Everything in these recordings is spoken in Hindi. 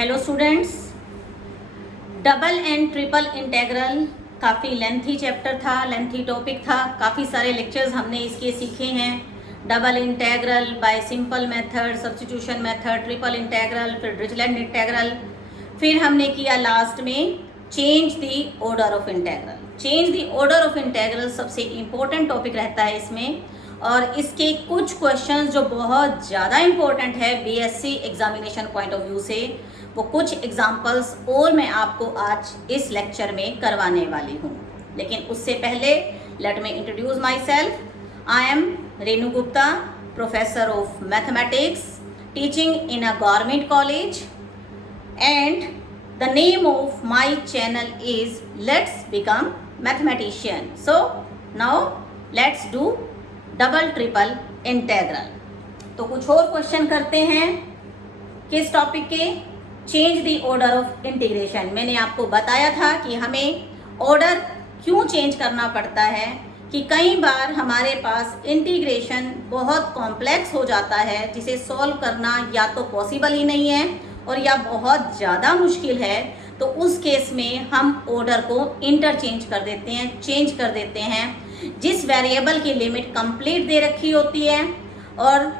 Hello students, double and triple integral काफ़ी लेंथी चैप्टर था, लेंथी टॉपिक था। काफ़ी सारे लेक्चर्स हमने इसके सीखे हैं। Double integral bye simple method, substitution method, triple integral, फिर डिरिचलेट इंटेग्रल, फिर हमने किया लास्ट में change the order of integral. Change the order of integral सबसे इम्पोर्टेंट टॉपिक रहता है इसमें, और इसके कुछ क्वेश्चंस जो बहुत ज़्यादा इम्पोर्टेंट है BSc examination point of view से, वो कुछ एग्जाम्पल्स और मैं आपको आज इस लेक्चर में करवाने वाली हूँ। लेकिन उससे पहले let me introduce my self. I am Renu Gupta, professor of mathematics, teaching in a government college, and the name of my channel is let's become mathematician. So now let's do double triple integral. तो कुछ और क्वेश्चन करते हैं किस टॉपिक के, change the order of integration. मैंने आपको बताया था कि हमें ऑर्डर क्यों चेंज करना पड़ता है, कि कई बार हमारे पास इंटीग्रेशन बहुत कॉम्प्लेक्स हो जाता है जिसे सॉल्व करना या तो पॉसिबल ही नहीं है और या बहुत ज़्यादा मुश्किल है। तो उस केस में हम ऑर्डर को इंटरचेंज कर देते हैं, चेंज कर देते हैं। जिस वेरिएबल की लिमिट कंप्लीट दे रखी होती है और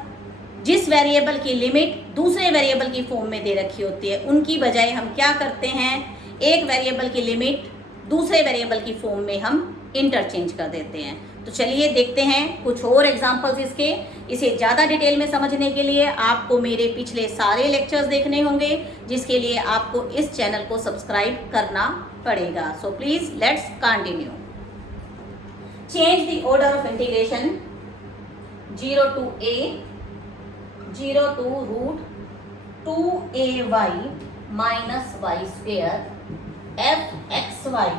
जिस वेरिएबल की लिमिट दूसरे वेरिएबल की फॉर्म में दे रखी होती है, उनकी बजाय हम क्या करते हैं, एक वेरिएबल की लिमिट दूसरे वेरिएबल की फॉर्म में हम इंटरचेंज कर देते हैं। तो चलिए देखते हैं कुछ और एग्जांपल्स इसके। इसे ज़्यादा डिटेल में समझने के लिए आपको मेरे पिछले सारे लेक्चर्स देखने होंगे, जिसके लिए आपको इस चैनल को सब्सक्राइब करना पड़ेगा। So please let's continue. Change the order of integration 0 to a 0 to root 2ay minus y square fxy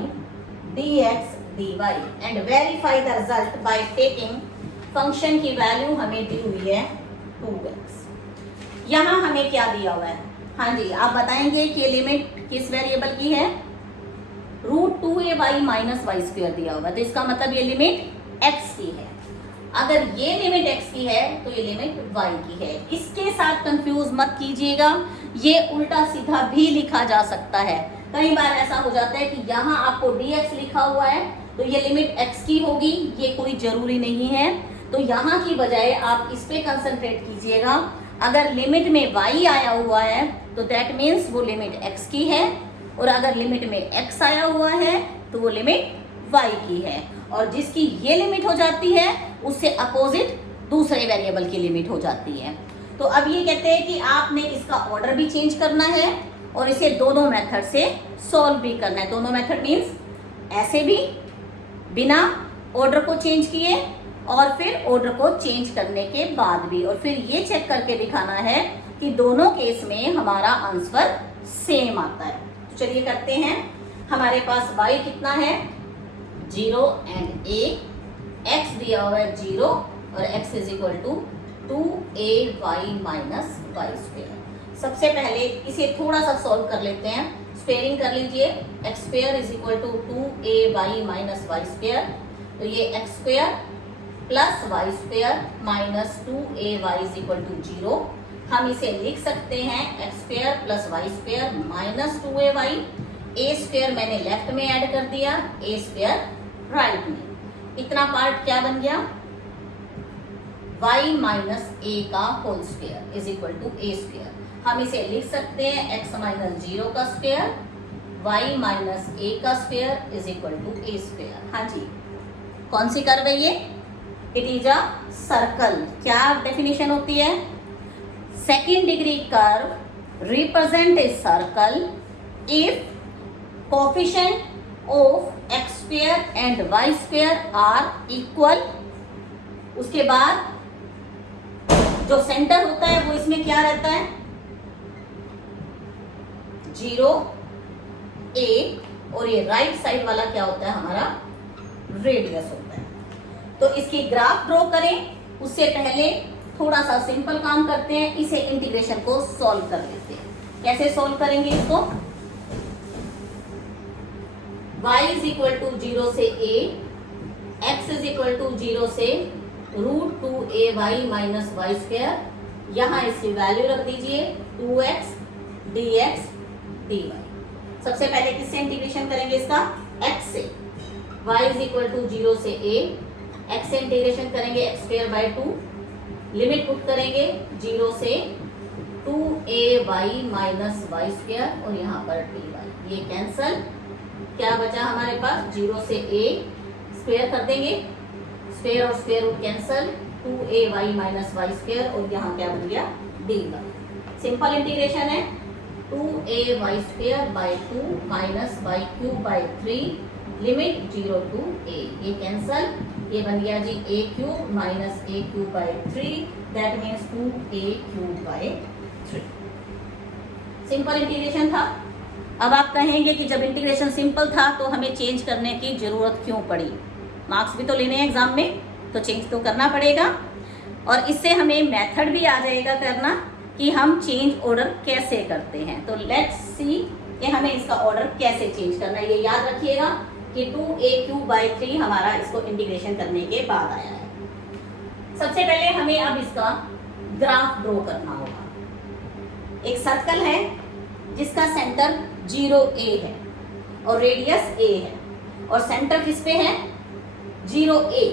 dx dy and verify the result by taking function की वैल्यू हमें दी हुई है 2x। यहाँ हमें क्या दिया हुआ है? हाँ जी, आप बताएंगे कि लिमिट किस वेरिएबल की है? √2ay माइनस वाई स्क्वायर दिया हुआ है, तो इसका मतलब ये लिमिट x की है। अगर ये लिमिट x की है तो ये लिमिट y की है। इसके साथ कंफ्यूज मत कीजिएगा, ये उल्टा सीधा भी लिखा जा सकता है। कई बार ऐसा हो जाता है कि यहाँ आपको dx लिखा हुआ है तो ये लिमिट x की होगी, ये कोई जरूरी नहीं है। तो यहाँ की बजाय आप इस पे कंसंट्रेट कीजिएगा। अगर लिमिट में y आया हुआ है तो दैट मीन्स वो लिमिट x की है, और अगर लिमिट में x आया हुआ है तो वो लिमिट y की है। और जिसकी ये लिमिट हो जाती है उससे अपोजिट दूसरे वेरिएबल की लिमिट हो जाती है। तो अब ये कहते हैं कि आपने इसका ऑर्डर भी चेंज करना है और इसे दोनों मेथड से सॉल्व भी करना है। दोनों मेथड मीन्स ऐसे भी बिना ऑर्डर को चेंज किए, और फिर ऑर्डर को चेंज करने के बाद भी, और फिर ये चेक करके दिखाना है कि दोनों केस में हमारा आंसर सेम आता है। तो चलिए करते हैं। हमारे पास y कितना है 0 एंड a, x दिया हुआ है 0 और x is equal to 2ay minus y square. सबसे पहले इसे थोड़ा सा सॉल्व कर लेते हैं, स्क्वेयरिंग कर लीजिए। x square is equal to 2ay minus y square, तो ये x square plus y square minus 2ay is equal to 0। हम इसे लिख सकते हैं x square plus y square minus 2ay। a square मैंने लेफ्ट में ऐड कर दिया, a स्क्वायर राइट में। इतना पार्ट क्या बन गया, y माइनस a का whole square is equal to a square. हम इसे लिख सकते हैं x माइनस 0 का स्क्वायर y माइनस a का square is equal to a square. हाँ जी, कौन सी कर्व है ये? It is a circle. क्या डेफिनेशन होती है? Second degree curve represent a circle if coefficient of x square and y square are equal. उसके बाद जो सेंटर होता है वो इसमें क्या रहता है 0 1, और ये राइट साइड वाला क्या होता है हमारा रेडियस होता है। तो इसकी ग्राफ ड्रॉ करें, उससे पहले थोड़ा सा सिंपल काम करते हैं, इसे इंटीग्रेशन को सॉल्व कर लेते हैं। कैसे सॉल्व करेंगे इसको? y इज इक्वल टू 0 से a, x is equal to 0 से √2ay माइनस वाई स्क्वायर। यहाँ इसकी वैल्यू रख दीजिए 2x dx dy। सबसे पहले किससे इंटीग्रेशन करेंगे इसका, x से। y इज इक्वल टू 0 से a, x से इंटीग्रेशन करेंगे x square by 2, limit put करेंगे 0 से 2ay माइनस वाई स्क्वायर और यहाँ पर dy, ये कैंसल। क्या बचा हमारे पास, 0 से a स्क्वायर कर देंगे, स्क्वायर और square root cancel, 2ay minus y square और यहाँ क्या बन गया, dy। सिंपल इंटीग्रेशन है, 2ay square by 2 minus y cube by 3, limit 0 to a, ये कैंसल, ये बन गया जी a cube minus a cube by 3, that means 2a cube by 3। Simple integration था। अब आप कहेंगे कि जब इंटीग्रेशन सिंपल था तो हमें चेंज करने की जरूरत क्यों पड़ी, मार्क्स भी तो लेने हैं एग्जाम में, तो चेंज तो करना पड़ेगा। और इससे हमें मेथड भी आ जाएगा करना कि हम चेंज ऑर्डर कैसे करते हैं। तो लेट्स सी कि हमें इसका ऑर्डर कैसे चेंज करना है। ये याद रखिएगा कि 2a³ हमारा इसको इंटीग्रेशन करने के बाद आया है। सबसे पहले हमें अब इसका ग्राफ ड्रॉ करना होगा। एक सर्कल है जिसका सेंटर 0a है और रेडियस a है, और सेंटर किस पे है, 0a।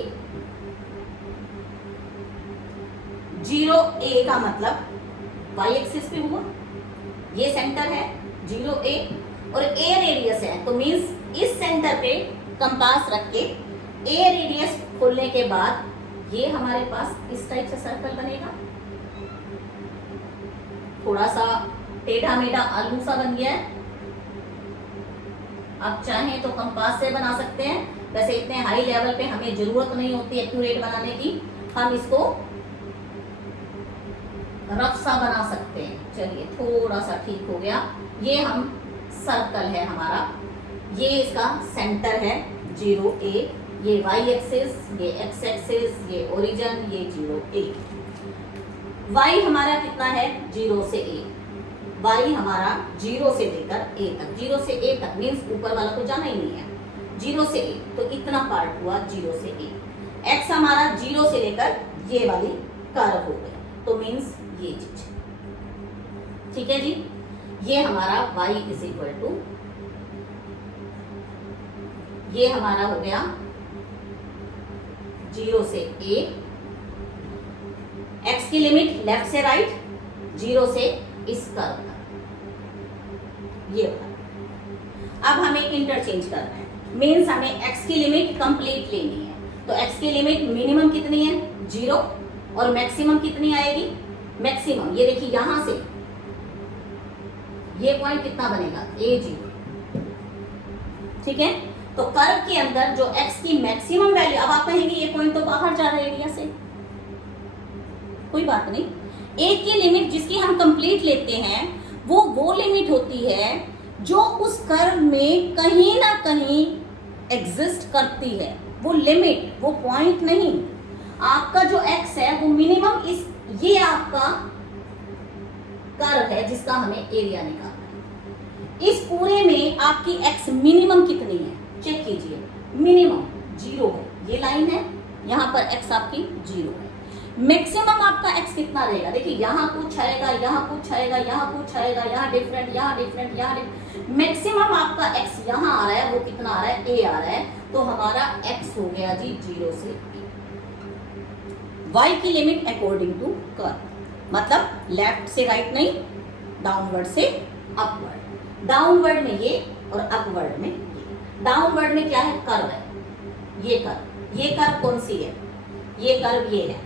0a का मतलब y एक्सिस पे हुआ, ये सेंटर है 0a और a रेडियस है, तो मींस इस सेंटर पे कंपास रख के a रेडियस खोलने के बाद ये हमारे पास इस टाइप से सर्कल बनेगा। थोड़ा सा टेढ़ा मेढ़ा आलू सा बन गया है। आप चाहें तो कंपास से बना सकते हैं, वैसे इतने हाई लेवल पे हमें जरूरत नहीं होती एक्यूरेट बनाने की, हम इसको रफ सा बना सकते हैं। चलिए थोड़ा सा ठीक हो गया। ये हम सर्कल है हमारा, ये इसका सेंटर है 0a, ये y एक्सिस, ये x एक्सिस, ये ओरिजिन, ये 0a। y हमारा कितना है, 0 से a, y हमारा 0 से लेकर a तक, 0 से a तक मीन्स ऊपर वाला तो जाना ही नहीं है, 0 से a, तो इतना पार्ट हुआ 0 से a। x हमारा 0 से लेकर ये वाली कर्व हो गई, तो मीन्स ये चीज, ठीक है जी। ये हमारा y इज इक्वल टू, ये हमारा हो गया 0 से a, x की लिमिट लेफ्ट से राइट, 0 से इस कर्व तक, ये अब हमें इंटरचेंज करना है, मीन्स हमें x की लिमिट कंप्लीट लेनी है। तो x की लिमिट मिनिमम कितनी है, 0, और मैक्सिमम कितनी आएगी, मैक्सिमम ये देखिए यहां से ये पॉइंट कितना बनेगा, a0, ठीक है। तो कर्व के अंदर जो x की मैक्सिमम वैल्यू, अब आप कहेंगे ये पॉइंट तो बाहर जा रहा है एरिया से, कोई बात नहीं। a की लिमिट जिसकी हम कंप्लीट लेते हैं वो लिमिट होती है जो उस कर्व में कहीं ना कहीं एग्जिस्ट करती है, वो लिमिट, वो पॉइंट नहीं। आपका जो x है वो मिनिमम इस, ये आपका कर्व है जिसका हमें एरिया निकालना है। इस पूरे में आपकी x मिनिमम कितनी है, चेक कीजिए, मिनिमम 0 है, ये लाइन है, यहाँ पर x आपकी 0 है। मैक्सिमम आपका x कितना रहेगा, देखिए यहाँ कुछ आएगा, यहाँ कुछ आएगा, यहाँ कुछ आएगा, यहाँ डिफरेंट, यहाँ डिफरेंट, यहाँ डिफरेंट। मैक्सिमम आपका x यहाँ आ रहा है, वो कितना आ रहा है, a आ रहा है, तो हमारा x हो गया जी 0 से a। y की लिमिट अकॉर्डिंग टू कर्व, मतलब लेफ्ट से राइट नहीं, डाउनवर्ड से अपवर्ड, डाउनवर्ड में ये और अपवर्ड में ये। डाउनवर्ड में क्या है, कर्व है, ये कर्व कौन सी है, ये कर्व ये है,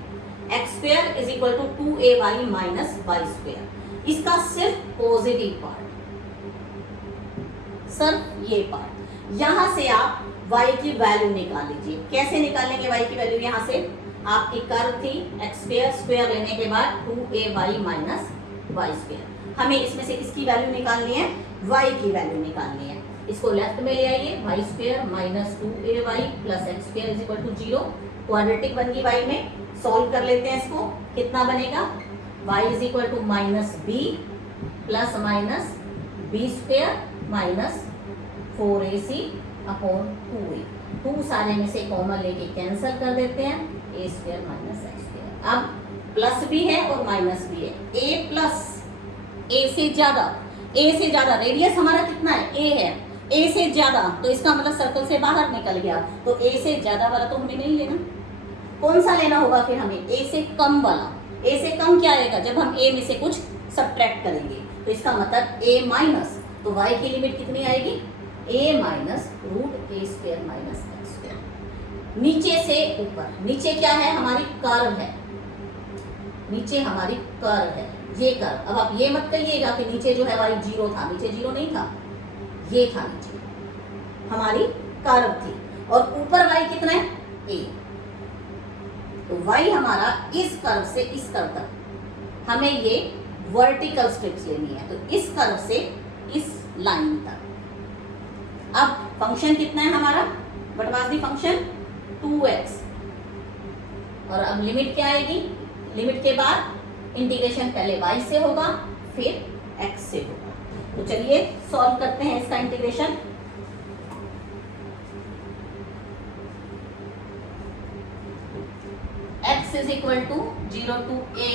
x square is equal to 2ay minus y square. इसका सिर्फ पॉजिटिव पार्ट, सिर्फ ये पार्ट, यहां से आप y की वैल्यू निकाल लीजिए। कैसे निकालेंगे y की वैल्यू, यहां से आपकी कर्व थी x स्क्वायर, स्क्वायर लेने के बाद 2ay माइनस वाई स्क्वायर। हमें इसमें से किसकी वैल्यू निकालनी है, y की वैल्यू निकालनी है। इसको लेफ्ट में ले आइए, y square minus 2ay plus x square is equal to 0, quadratic बन गई y में। सॉल्व कर लेते हैं इसको, कितना बनेगा, y is equal to minus b plus minus b square minus 4ac upon 2a। 2 सारे में से कॉमन लेके कैंसिल कर देते हैं, a square minus x square. अब प्लस भी है और माइनस भी है, a प्लस a से ज्यादा, ए से ज्यादा, रेडियस हमारा कितना है, ए है, ए से ज्यादा, तो इसका मतलब सर्कल से बाहर निकल गया, तो ए से ज्यादा वाला तो हमें नहीं लेना। कौन सा लेना होगा फिर हमें, ए से कम वाला। ए से कम क्या आएगा, जब हम ए में से कुछ सब्ट्रैक्ट करेंगे, तो इसका मतलब ए माइनस, तो वाई की लिमिट कितनी आएगी, ए minus root a square minus x square. नीचे से ऊपर, नीचे क्या है, हमारी कर्व है, नीचे हमारी कर्व है, ये कर्व। अब आप ये मत कहिएगा कि नीचे जो है वाई जीरो था, नीचे जीरो नहीं था, ये था नीचे हमारी कर्व थी, और ऊपर वाई कितना है, ए। तो वाई हमारा इस कर्व से इस कर्व तक, हमें ये वर्टिकल स्ट्रिप्स लेनी है, तो इस कर्व से इस लाइन तक। अब फंक्शन कितना है हमारा, what was the function, 2x, और अब लिमिट क्या आएगी, लिमिट के बाद इंटीग्रेशन पहले y से होगा फिर x से होगा। तो चलिए सॉल्व करते हैं इसका integration. x is equal to 0 to a,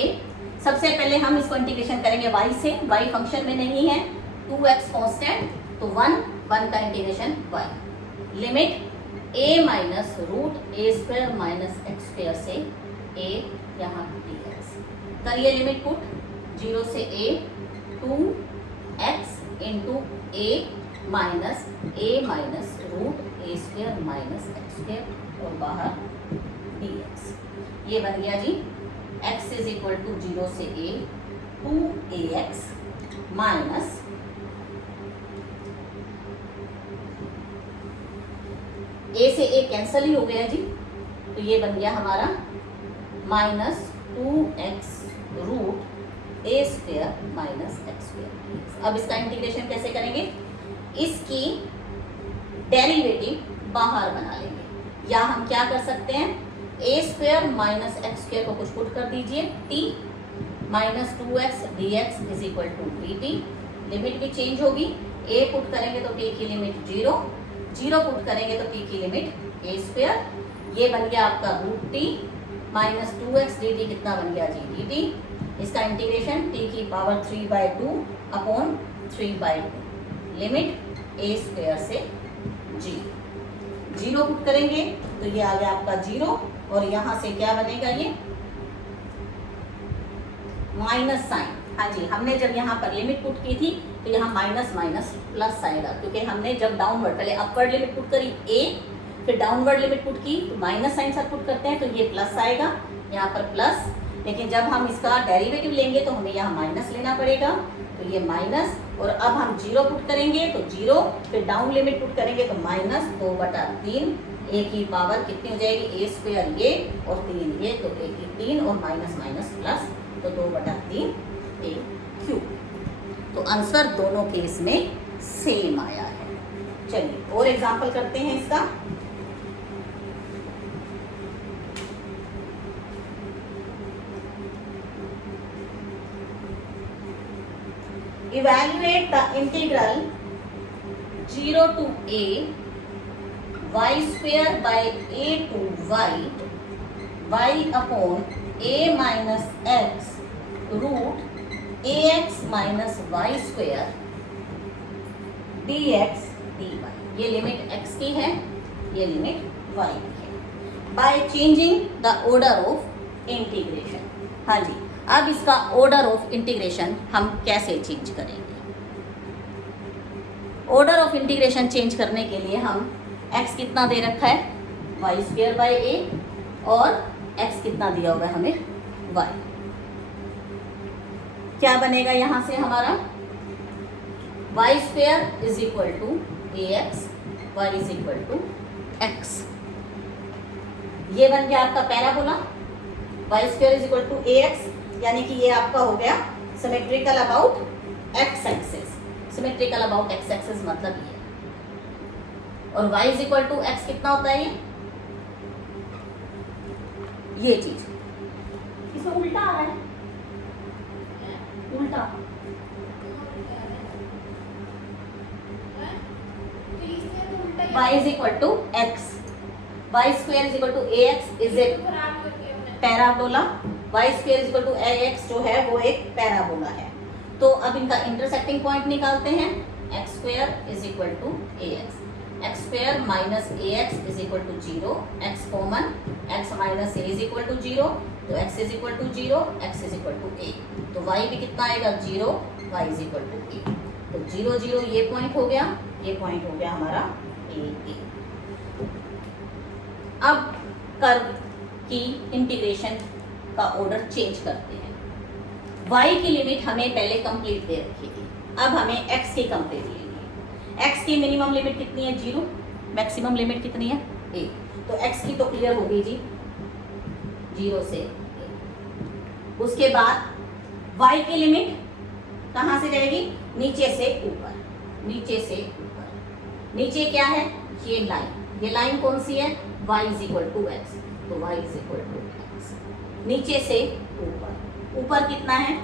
सबसे पहले हम इसको इंटीग्रेशन करेंगे y से, y फंक्शन में नहीं है, 2x कांस्टेंट, तो 1 का integration y, limit a minus root a square minus x square से a यहाँ dx, करिए लिमिट पुट, 0 से a 2x into a minus root a square minus x square और बाहर dx। ये बन गया जी x इज इक्वल टू 0 से a 2ax माइनस a से a कैंसल ही हो गया जी, तो ये बन गया हमारा minus 2x root a square minus x square. अब इसका इंटीग्रेशन कैसे करेंगे, इसकी डेरिवेटिव बाहर बना लेंगे, या हम क्या कर सकते हैं, a square minus x square को कुछ पुट कर दीजिए, t minus 2x dx is equal to dt, limit भी चेंज होगी, a पुट करेंगे तो t की लिमिट 0 पुट करेंगे तो t की लिमिट ए स्क्वायर, ये बन गया आपका root t minus 2x dt, कितना बन गया जी dt, इसका इंटीग्रेशन t की पावर 3/2 अपॉन 3/2, लिमिट ए स्क्वायर से g, 0 पुट करेंगे तो ये आ गया आपका 0, और यहाँ से क्या बनेगा, ये माइनस साइन। हाँ जी, हमने जब यहाँ पर लिमिट पुट की थी तो यहाँ माइनस माइनस प्लस आएगा, क्योंकि हमने जब डाउनवर्ड, पहले अपवर्ड लिमिट पुट करी a, फिर डाउनवर्ड लिमिट पुट की तो माइनस साइन साथ पुट करते हैं, तो ये प्लस आएगा, यहाँ पर प्लस, लेकिन जब हम इसका डेरिवेटिव लेंगे तो हमें यहाँ माइनस लेना पड़ेगा, तो ये माइनस, और अब हम 0 पुट करेंगे तो 0, फिर डाउन लिमिट पुट करेंगे तो माइनस 2/3, a की पावर कितनी हो जाएगी, a स्क्वायर ये और 3 ये, तो a की 3 और माइनस माइनस प्लस, तो 2/3 a क्यूब। तो आंसर दोनों केस में सेम आया है। चलिए और एग्जांपल करते हैं इसका। Evaluate the integral 0 to a y square by a to y upon a minus x root ax minus y square dx dy। ये लिमिट x की है, ये लिमिट y की है, by changing the order of integration. हाँ जी, अब इसका ऑर्डर ऑफ इंटीग्रेशन हम कैसे चेंज करेंगे, ऑर्डर ऑफ इंटीग्रेशन चेंज करने के लिए हम x कितना दे रखा है, वाई स्क्वायर बाई ए, और x कितना दिया होगा हमें, y, क्या बनेगा यहाँ से हमारा, y square is equal to a x, y is equal to x, ये बन गया आपका parabola, y square is equal to a x, यानी कि ये आपका हो गया symmetrical about x axis, symmetrical about x axis मतलब ये, और y is equal to x कितना होता है, ये चीज इसमें उल्टा आ रहा है, उल्टा, y is equal to x, y square is equal to a x is a parabola, y square is equal to a x जो है वो एक पैराबोला है, तो अब इनका इंटरसेक्टिंग पॉइंट निकालते हैं। X square is equal to a x square minus a x is equal to 0, x common, x minus a is equal to 0, तो x is equal to 0, x is equal to a, तो y भी कितना आएगा 0, y is equal to a, तो 0 0 ये पॉइंट हो गया, ये पॉइंट हो गया हमारा a। अब कर्व की इंटीग्रेशन का ऑर्डर चेंज करते हैं। y की लिमिट हमें पहले कंप्लीट दे रखी थी, अब हमें x की कंप्लीट लेनी है। x की मिनिमम लिमिट कितनी है 0, मैक्सिमम लिमिट कितनी है 1, तो x की तो क्लियर हो गई जी 0 से 1। उसके बाद y की लिमिट कहाँ से जाएगी, नीचे से ऊपर, नीचे से ऊपर। नीचे क्या है, ये लाइन कौन सी है, y is equal to x, तो y is equal to x. नीचे से ऊपर, ऊपर कितना है,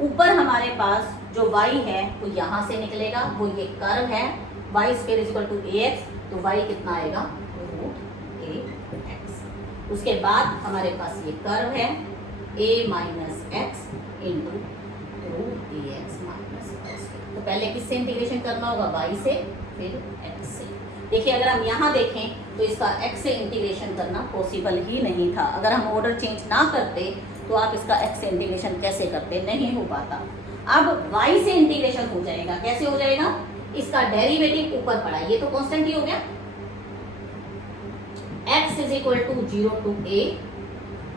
ऊपर हमारे पास जो y है वो यहाँ से निकलेगा, वो ये कर्व है y square is equal to ax, तो y कितना आएगा रूट ax। उसके बाद हमारे पास ये कर्व है a minus x into root ax minus x. तो पहले किससे इंटीग्रेशन करना होगा, y से, फिर x से। देखिए अगर हम यहाँ देखें तो इसका x से इंटीग्रेशन करना पॉसिबल ही नहीं था। अगर हम ऑर्डर चेंज ना करते तो आप इसका x से इंटीग्रेशन कैसे करते, नहीं हो पाता। अब y से इंटीग्रेशन हो जाएगा, कैसे हो जाएगा, इसका डेरिवेटिव ऊपर पड़ा, ये तो कांस्टेंट ही हो गया, x is equal to 0 to a,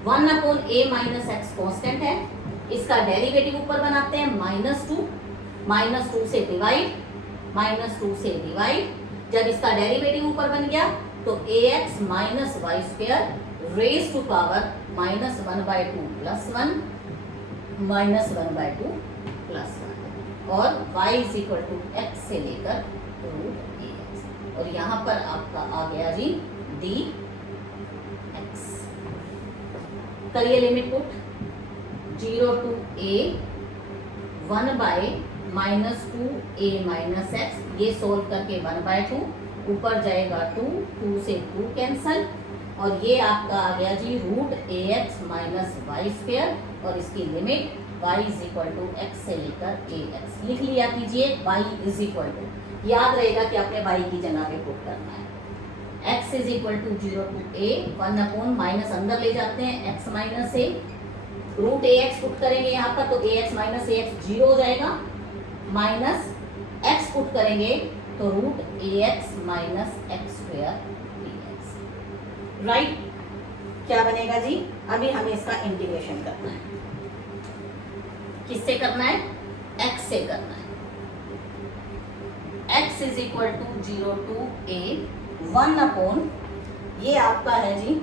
1 upon a minus x constant है, इसका डेरिवेटिव ऊपर बनाते हैं -2 से डिवाइड, -2 से डिवाइड। जब इसका डेरिवेटिव ऊपर बन गया तो ax minus y square raise to power -1/2 plus 1 -1/2 plus 1, और y is equal to x से लेकर रूट ax, और यहाँ पर आपका आ गया जी dx। करिए limit put, 0 to a 1/-2a minus x, ये सोल्व करके 1/2, ऊपर जाएगा 2 से 2 कैंसल, और ये आपका आ गया जी root ax minus y square, और इसकी limit y is equal to x से लेकर ax। लिख लिया कीजिए y इज इक्वल टू, याद रहेगा कि आपने y की जगह पे पुट करना है, x is equal to 0 to a, 1 upon minus अंदर ले जाते हैं x minus a, root ax put करेंगे यहाँ पर, तो ax माइनस ax 0 हो जाएगा, माइनस x पुट करेंगे तो root ax minus x square dx। Right, क्या बनेगा जी, अभी हमें इसका इंटीग्रेशन करना है, किससे करना है, x से करना है। x is equal to 0 to a, 1 upon, ये आपका है जी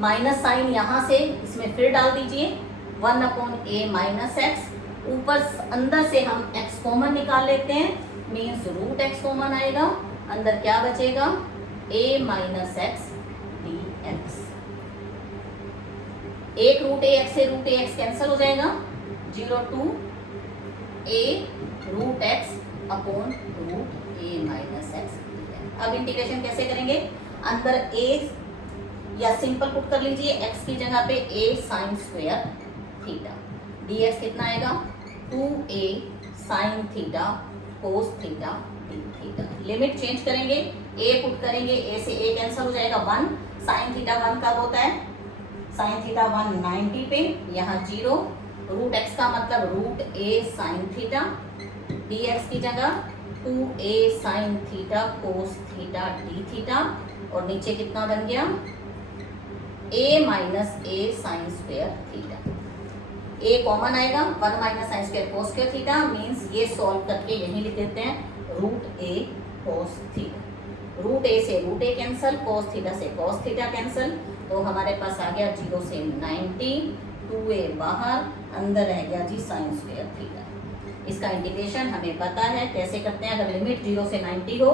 माइनस साइन, यहाँ से इसमें फिर डाल दीजिए, 1 अपॉन a माइनस एक्स, ऊपर अंदर से हम x कॉमन निकाल लेते हैं, मीन्स रूट x कॉमन आएगा, अंदर क्या बचेगा a माइनस एक्स dx। एक रूट ax से रूट ax कैंसिल हो जाएगा, 0 to a root x upon root a minus x dx। अब इंटीग्रेशन कैसे करेंगे, अंदर a या सिंपल पुट कर लीजिए, x की जगह पे a sine square theta, dx कितना आएगा 2a sine theta cos theta d theta. Limit change करेंगे, a पुट करेंगे, a से a कैंसिल हो जाएगा, 1 साइन थीटा 1 कब होता है, साइन थीटा 1 90 पे, यहाँ 0, रूट x का मतलब root a sine theta, dx की जगह 2a sine theta cos theta d theta, और नीचे कितना बन गया a minus a sine square theta, a common आएगा, 1 minus sine square cos square theta, means ये सॉल्व करके यहीं लिख देते हैं root a cos theta, root a से root a cancel, cos theta से कोस थीटा कैंसिल, तो हमारे पास आ गया 0 से 90, 2a बाहर, अंदर रह गया जी साइन स्क्वायर थीटा। इसका इंटीग्रेशन हमें पता है कैसे करते हैं, अगर लिमिट 0 से 90 हो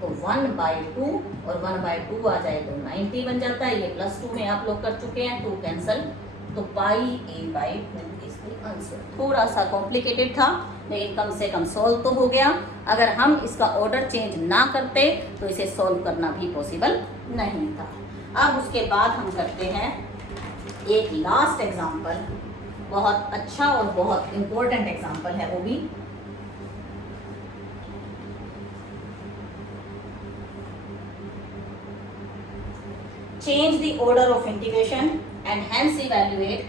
तो 1/2 और 1/2 आ जाए तो 90 बन जाता है, ये +2 में आप लोग कर चुके हैं, 2 कैंसिल, तो πa/2 इज द आंसर। थोड़ा सा कॉम्प्लिकेटेड था लेकिन कम से कम सॉल्व तो हो गया। अगर हम इसका ऑर्डर चेंज ना करते तो इसे सॉल्व करना भी पॉसिबल नहीं था। अब उसके बाद हम करते हैं एक लास्ट एग्जाम्पल, बहुत अच्छा और बहुत इंपॉर्टेंट एग्जाम्पल है वो भी। Change the order of integration and hence evaluate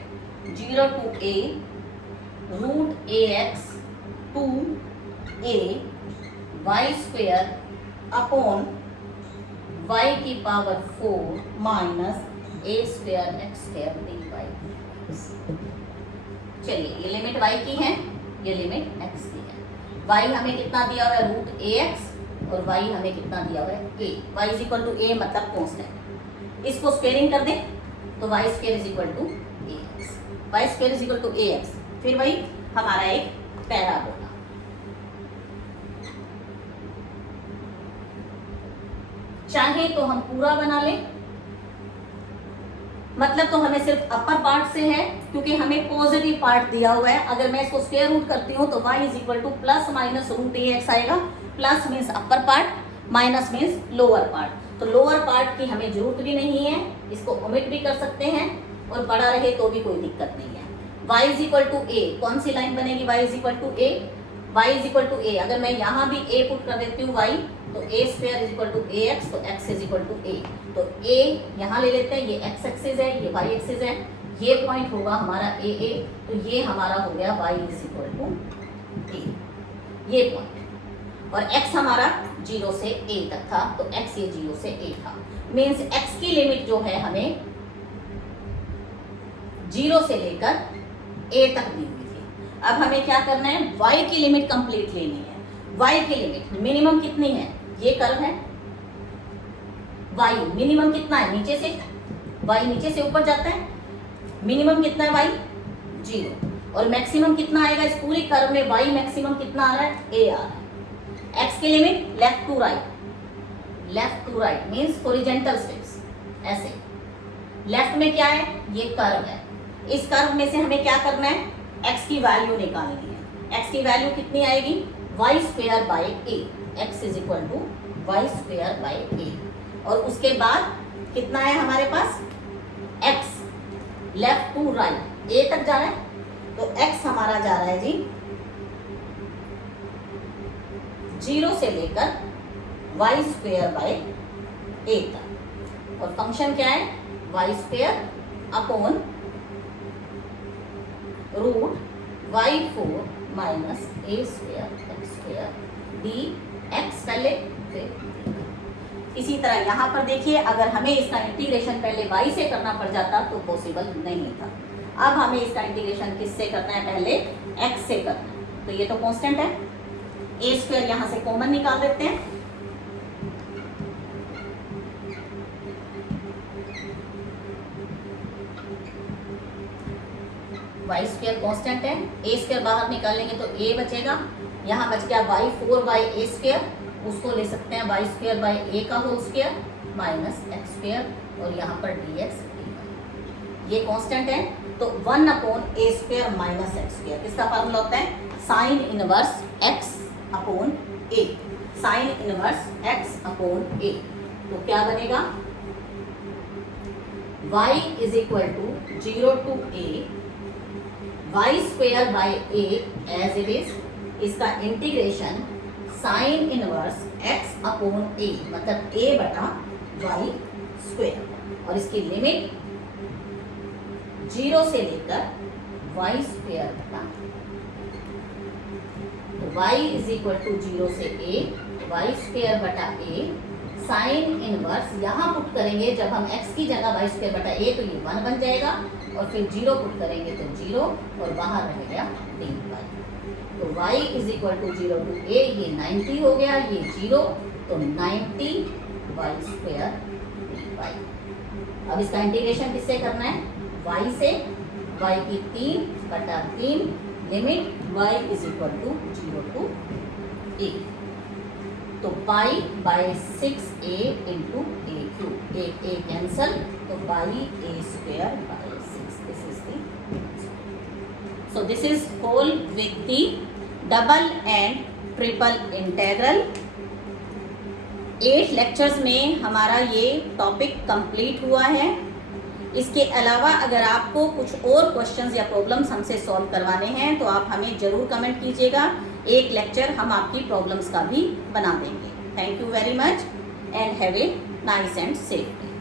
0 to a root ax to a y square upon y की power 4 minus a square x square dy। चलिए ये लिमिट y की है, ये लिमिट x की है। y हमें कितना दिया हुआ है रूट ax और y हमें कितना दिया हुआ है a। y is equal to a मतलब कांस्टेंट, इसको स्क्वेयरिंग कर दें तो y square is equal to ax, y square is equal to ax, फिर वही हमारा एक पैराबोला। चाहे तो हम पूरा बना लें, मतलब तो हमें सिर्फ अपर पार्ट से है क्योंकि हमें पॉजिटिव पार्ट दिया हुआ है। अगर मैं इसको स्क्वायर रूट करती हूँ तो y is equal to plus minus root ax आएगा। Plus means upper part, minus means lower part. तो लोअर पार्ट की हमें जरूरत भी नहीं है, इसको ओमिट भी कर सकते हैं और बड़ा रहे तो भी कोई दिक्कत नहीं है। y is equal to a, कौन सी लाइन बनेगी y is equal to a, y is equal to a। अगर मैं यहाँ भी a पुट कर देती हूँ y तो a square is equal to ax, तो x is equal to a। तो a यहाँ ले लेते हैं, ये x एक्सिस है, ये y एक्सिस है, ये पॉइंट होगा हमारा a a, तो ये हमारा हो गया y is equal to a, ये पॉइंट। और x हमारा 0 से a तक था, तो x ये 0 से a था। मीन्स x की लिमिट जो है हमें 0 से लेकर a तक दी हुई थी। अब हमें क्या करना है, y की लिमिट कंप्लीट लेनी है। y की लिमिट मिनिमम कितनी है, ये कर्व है, y मिनिमम कितना है नीचे से, y नीचे से ऊपर जाता है, मिनिमम कितना है y 0, और मैक्सिमम कितना आएगा इस पूरी कर्व में, y मैक्सिमम कितना आ रहा है a आ रहा है। x की limit left to right, left to right means horizontal steps, ऐसे। लेफ्ट में क्या है, ये कर्व है, इस कर्व में से हमें क्या करना है, x की वैल्यू निकालनी है। x की वैल्यू कितनी आएगी, y square by a, x is equal to y square by a। और उसके बाद कितना है हमारे पास, x left to right a तक जा रहा है, तो x हमारा जा रहा है जी 0 से लेकर वाई स्क्वायर बाई a तक। और फंक्शन क्या है, y square upon root y4 minus a square x square d x पहले फिर। इसी तरह यहाँ पर देखिए, अगर हमें इसका इंटीग्रेशन पहले y से करना पड़ जाता तो पॉसिबल नहीं था। अब हमें इसका इंटीग्रेशन किससे करना है, पहले x से करना है। तो ये तो कांस्टेंट है, a स्क्वायर यहाँ से कॉमन निकाल देते हैं, y स्क्वायर कांस्टेंट है, a स्क्वायर बाहर निकालेंगे तो a बचेगा, यहाँ बच गया y4 बाई a स्क्वायर, उसको ले सकते हैं y स्क्वायर बाई a का whole square minus x square, और यहाँ पर dx dy ये कांस्टेंट है। तो 1 upon a square minus x square, इसका फार्मूला होता है sine inverse x upon a, sine inverse x upon a। तो क्या बनेगा, y is equal to 0 to a y square by a as it is, इसका integration sine inverse x upon a, मतलब a बटा y स्क्वायर, और इसकी लिमिट 0 से लेकर y स्क्वायर बटा, तो y इज इक्वल टू 0 से a y स्क्वायर बटा a साइन इनवर्स, यहाँ पुट करेंगे जब हम x की जगह y स्क्वायर बटा a तो ये 1 बन जाएगा, और फिर 0 पुट करेंगे तो 0, और बाहर रहेगा dy। तो y is equal to 0 to a, ये 90 हो गया, ये 0, तो 90 y स्क्वायर dy। अब इसका इंटीग्रेशन किससे करना है, y से, y की 3 बटा 3 limit y is equal to 0 to a, तो pi by 6a into a cube, एक a कैंसल, तो by a square by 6, this is the. So this is whole with the double and triple integral। 8 lectures में हमारा ये टॉपिक कंप्लीट हुआ है। इसके अलावा अगर आपको कुछ और क्वेश्चंस या प्रॉब्लम्स हमसे सॉल्व करवाने हैं तो आप हमें ज़रूर कमेंट कीजिएगा, एक लेक्चर हम आपकी प्रॉब्लम्स का भी बना देंगे। Thank you very much and have a nice and safe day.